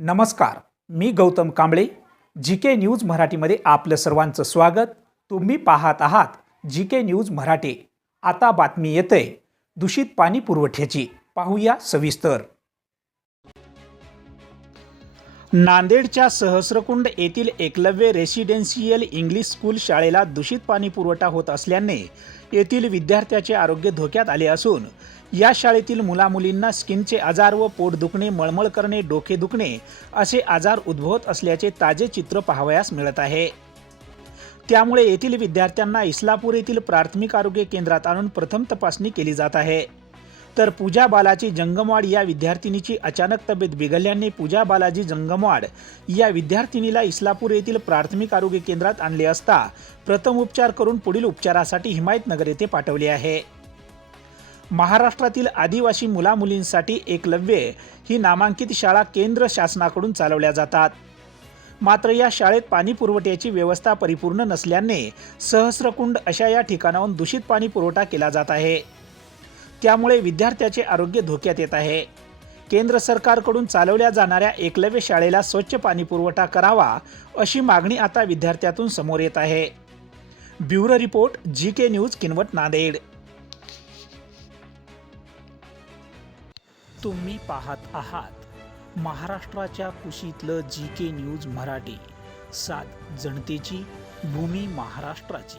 नमस्कार मी Gautam Kamble G K news मराठीमध्ये आपलं सर्वांचं स्वागत. तुम्ही पाहत आहात जी के न्यूज मराठी. आता बातमी येते दूषित पाणी पुरवठ्याची. पाहूया सविस्तर. नांदेडच्या सहस्रकुंड येथील एकलव्य रेसिडेन्शियल इंग्लिश स्कूल शाळेला दूषित पाणी पुरवठा होत असल्याने येथील विद्यार्थ्याचे आरोग्य धोक्यात आले असून या शाळेतील मुलामुलींना स्किनचे आजार व पोट दुखणे मळमळ करणे डोके दुखणे असे आजार उद्भवत असल्याचे ताजे चित्र पाहावयास मिळत आहे. त्यामुळे येथील विद्यार्थ्यांना इस्लापूर येथील प्राथमिक आरोग्य केंद्रात आणून प्रथम तपासणी केली जात आहे. तर पूजा बालाजी जंगमवाड या विद्यार्थिनीची अचानक तब्येत बिघडल्याने पूजा बालाजी जंगमवाड या विद्यार्थिनीला इस्लापूर येथील प्राथमिक आरोग्य केंद्रात आणले असता प्रथम उपचार करून पुढील उपचारासाठी हिमायतनगर येथे पाठवले आहे. महाराष्ट्रातील आदिवासी मुलामुलींसाठी एकलव्य ही नामांकित शाळा केंद्र शासनाकडून चालवल्या जातात. मात्र या शाळेत पाणी पुरवठ्याची व्यवस्था परिपूर्ण नसल्याने सहस्रकुंड अशा या ठिकाणाहून दूषित पाणी पुरवठा केला जात आहे. त्यामुळे विद्यार्थ्याचे आरोग्य धोक्यात येत आहे. केंद्र सरकारकडून चालवल्या जाणाऱ्या एकलव्य शाळेला स्वच्छ पाणी पुरवठा करावा अशी मागणी आता विद्यार्थ्यातून समोर येत आहे. Bureau report G K news Kinwat Nanded. तुम्ही पाहत आहात महाराष्ट्राच्या कुशीतलं जी के न्यूज मराठी. सात जनतेची भूमी महाराष्ट्राची.